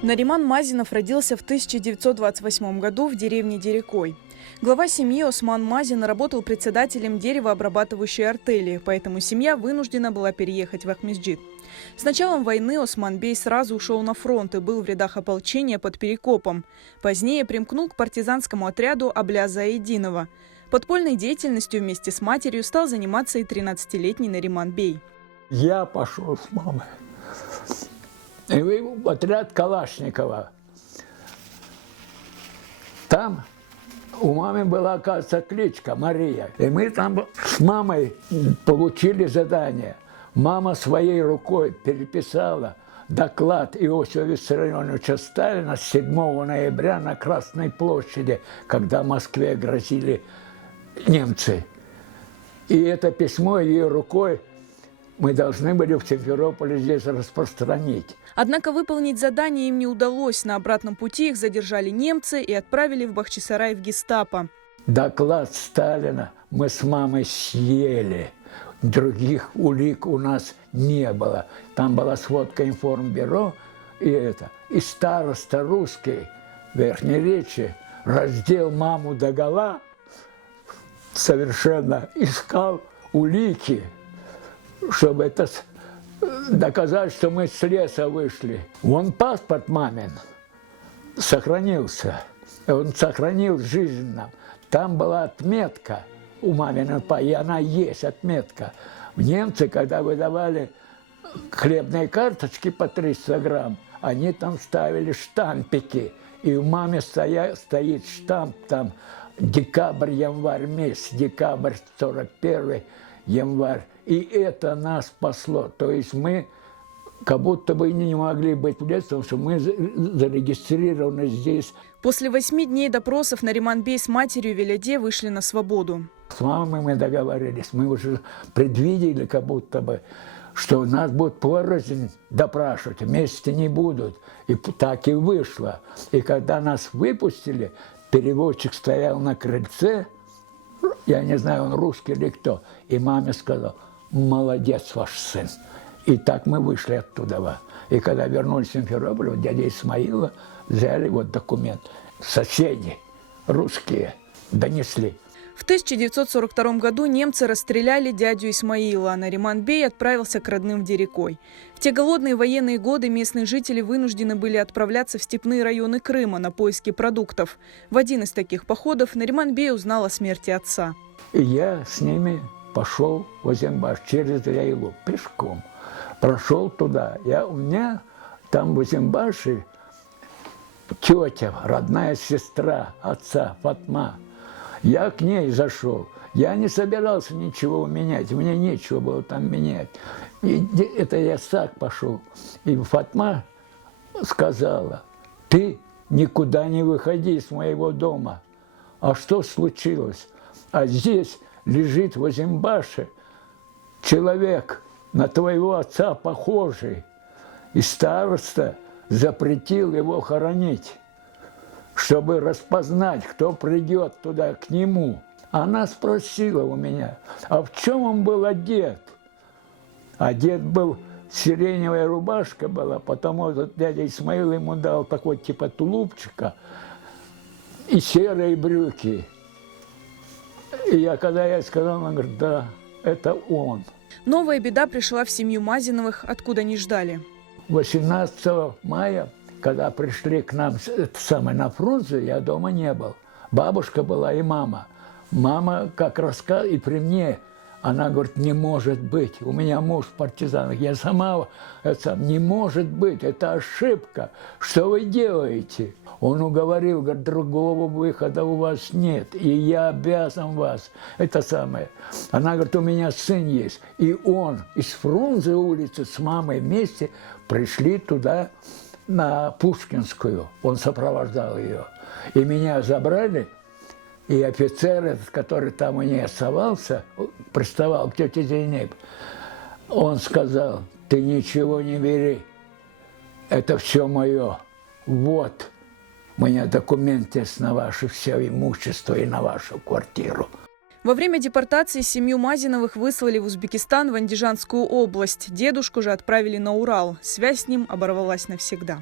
Нариман Мазинов родился в 1928 году в деревне Дерекой. Глава семьи Осман Мазин работал председателем деревообрабатывающей артели, поэтому семья вынуждена была переехать в Ахмеджит. С началом войны Осман Бей сразу ушел на фронт и был в рядах ополчения под Перекопом. Позднее примкнул к партизанскому отряду Абляза Айдинова. Подпольной деятельностью вместе с матерью стал заниматься и 13-летний Нариман Бей. Я пошел с мамой. И в отряд Калашникова. Там у мамы была, оказывается, кличка Мария. И мы там с мамой получили задание. Мама своей рукой переписала доклад Иосифа Виссарионовича Сталина с 7 ноября на Красной площади, когда Москве грозили немцы. И это письмо ее рукой мы должны были в Симферополе здесь распространить. Однако выполнить задание им не удалось. На обратном пути их задержали немцы и отправили в Бахчисарай в гестапо. Доклад Сталина мы с мамой съели. Других улик у нас не было. Там была сводка информбюро и староста русский Верхней Речи раздел маму догола, совершенно искал улики, чтобы это доказать, что мы с леса вышли. Вон паспорт мамин сохранился. Он сохранил жизнь нам. Там была отметка у маминой, и она есть отметка. Немцы, когда выдавали хлебные карточки по 300 грамм, они там ставили штампики. И у мамы стоит штамп там декабрь-январь месяц, декабрь 41 январь. И это нас спасло. То есть мы как будто бы не могли быть в лесу, потому что мы зарегистрированы здесь. После 8 дней допросов Нариман Бей с матерью Веляде вышли на свободу. С мамой мы договорились, мы уже предвидели как будто бы, что нас будут порознь допрашивать, вместе не будут. И так и вышло. И когда нас выпустили, переводчик стоял на крыльце, я не знаю, он русский или кто, и маме сказал: «Молодец ваш сын». И так мы вышли оттуда. И когда вернулись в Симферополь, вот дядя Исмаила взяли вот документ. Соседи русские донесли. В 1942 году немцы расстреляли дядю Исмаила, а Нариман Бей отправился к родным в Дерекой. В те голодные военные годы местные жители вынуждены были отправляться в степные районы Крыма на поиски продуктов. В один из таких походов Нариман Бей узнал о смерти отца. И я с ними пошел в Озимбаш через Ряйлу пешком. Прошел туда. У меня там в Озимбаше тетя, родная сестра отца Фатма. Я к ней зашел. Я не собирался ничего менять. Мне нечего было там менять. И это я так пошел. И Фатма сказала: «Ты никуда не выходи из моего дома». А что случилось? А здесь лежит в Озимбаше человек, на твоего отца похожий. И староста запретил его хоронить, чтобы распознать, кто придет туда к нему. Она спросила у меня: а в чем он был одет? Одет был, сиреневая рубашка была, потому что дядя Исмаил ему дал такой типа тулупчика и серые брюки. И когда я сказал, она говорит: да, это он. Новая беда пришла в семью Мазиновых, откуда не ждали. 18 мая, когда пришли к нам на Фрунзе, я дома не был. Бабушка была и мама. Мама, как рассказывала, и при мне, она говорит: не может быть, у меня муж в партизанах. Я сама, не может быть, это ошибка. Что вы делаете? Он уговорил, говорит: другого выхода у вас нет, и я обязан вас. Она говорит: у меня сын есть. И он из Фрунзе улицы с мамой вместе пришли туда, на Пушкинскую. Он сопровождал ее. И меня забрали, и офицер этот, который там у нее оставался, приставал к тете Зейнеп, он сказал: ты ничего не бери, это все мое. Вот, у меня документы на ваше все имущество и на вашу квартиру. Во время депортации семью Мазиновых выслали в Узбекистан, в Андижанскую область. Дедушку же отправили на Урал. Связь с ним оборвалась навсегда.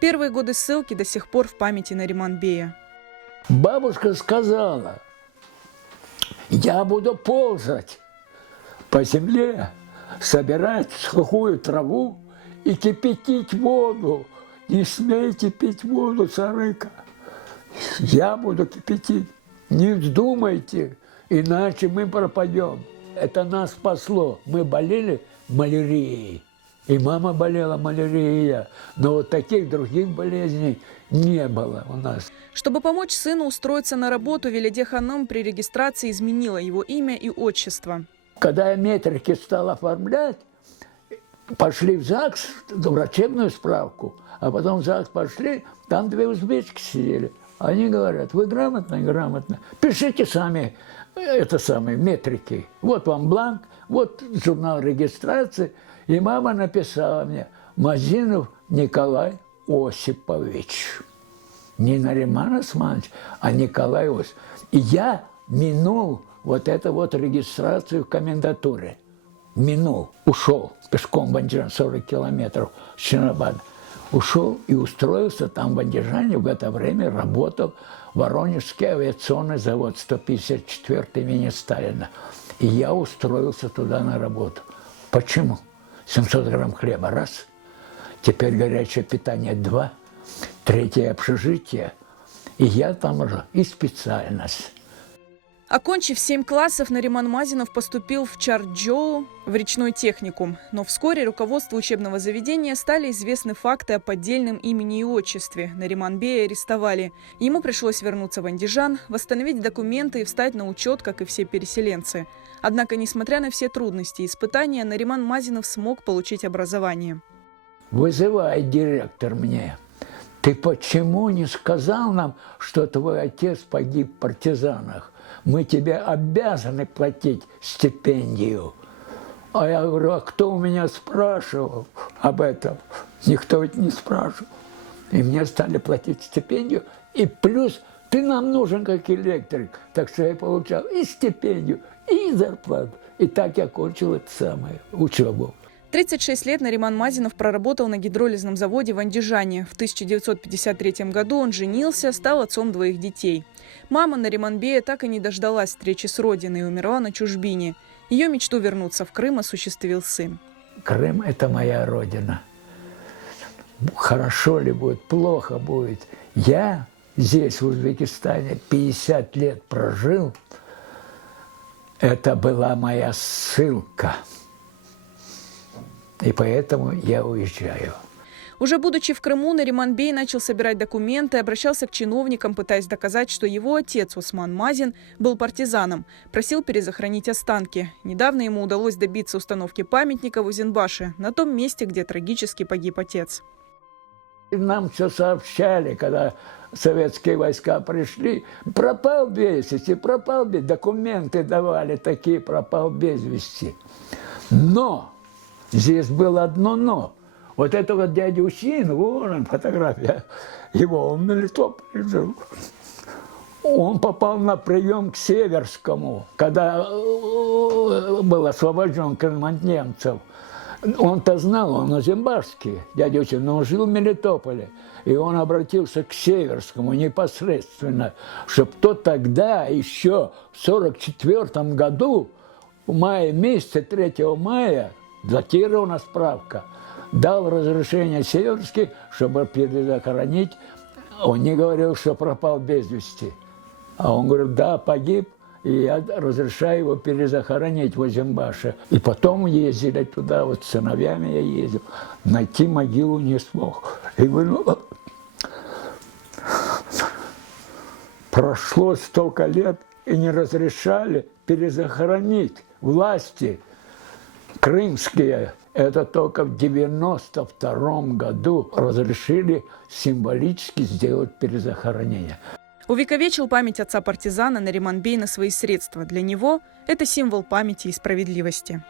Первые годы ссылки до сих пор в памяти Нариманбея. Бабушка сказала, я буду ползать по земле, собирать сухую траву и кипятить воду. Не смейте пить воду, царыка. Я буду кипятить. Не вздумайте, иначе мы пропадем. Это нас спасло. Мы болели малярией. И мама болела малярией, и я. Но вот таких других болезней не было у нас. Чтобы помочь сыну устроиться на работу, Велиде Ханым при регистрации изменила его имя и отчество. Когда я метрики стал оформлять, пошли в ЗАГС, врачебную справку, а потом в ЗАГС пошли, там две узбечки сидели. Они говорят, вы грамотно, грамотно, пишите сами метрики. Вот вам бланк, вот журнал регистрации. И мама написала мне, Мазинов Николай Осипович. Не Нариман Османович, а Николай Осипович. И я минул вот эту вот регистрацию в комендатуре. Минул, ушел пешком в Андижан 40 километров с Чернобада. Ушел и устроился там в Андижане. В это время работал Воронежский авиационный завод 154-й имени Сталина. И я устроился туда на работу. Почему? 700 грамм хлеба – раз. Теперь горячее питание – 2. Третье – общежитие. И я там уже и специальность. Окончив 7 классов, Нариман Мазинов поступил в Чарджоу, в речной техникум. Но вскоре руководству учебного заведения стали известны факты о поддельном имени и отчестве. Нариманбея арестовали. Ему пришлось вернуться в Андижан, восстановить документы и встать на учет, как и все переселенцы. Однако, несмотря на все трудности и испытания, Нариман Мазинов смог получить образование. Вызывай, директор, мне. Ты почему не сказал нам, что твой отец погиб в партизанах? Мы тебе обязаны платить стипендию. А я говорю, а кто у меня спрашивал об этом? Никто ведь не спрашивал. И мне стали платить стипендию. И плюс ты нам нужен как электрик. Так что я получал и стипендию, и зарплату. И так я кончил эту самую учебу. 36 лет Нариман Мазинов проработал на гидролизном заводе в Андижане. В 1953 году он женился, стал отцом 2 детей. Мама Нариманбея так и не дождалась встречи с родиной и умерла на чужбине. Ее мечту вернуться в Крым осуществил сын. Крым – это моя родина. Хорошо ли будет, плохо будет. Я здесь, в Узбекистане, 50 лет прожил. Это была моя ссылка. И поэтому я уезжаю. Уже будучи в Крыму, Нариманбей начал собирать документы, обращался к чиновникам, пытаясь доказать, что его отец Усман Мазин был партизаном. Просил перезахоронить останки. Недавно ему удалось добиться установки памятника в Узенбаше, на том месте, где трагически погиб отец. Нам все сообщали, когда советские войска пришли. Пропал без вести, пропал без вести. Документы давали такие, пропал без вести. Но здесь было одно «но». Вот это вот дядя Усин, вон он, фотография его, он на Мелитополе жил. Он попал на прием к Северскому, когда был освобожден Крым от немцев. Он-то знал, он озимбашский, дядя Усин, но он жил в Мелитополе. И он обратился к Северскому непосредственно, чтобы тот тогда, еще в 1944 году, в мае месяце, 3 мая, датирована справка, дал разрешение Северский, чтобы перезахоронить. Он не говорил, что пропал без вести. А он говорит, да, погиб, и я разрешаю его перезахоронить в Озимбаше. И потом ездили туда, вот с сыновьями я ездил, найти могилу не смог. И говорю, ну, прошло столько лет, и не разрешали перезахоронить власти крымские. Это только в 1992 году разрешили символически сделать перезахоронение. Увековечил память отца партизана Нариманбей на свои средства. Для него это символ памяти и справедливости.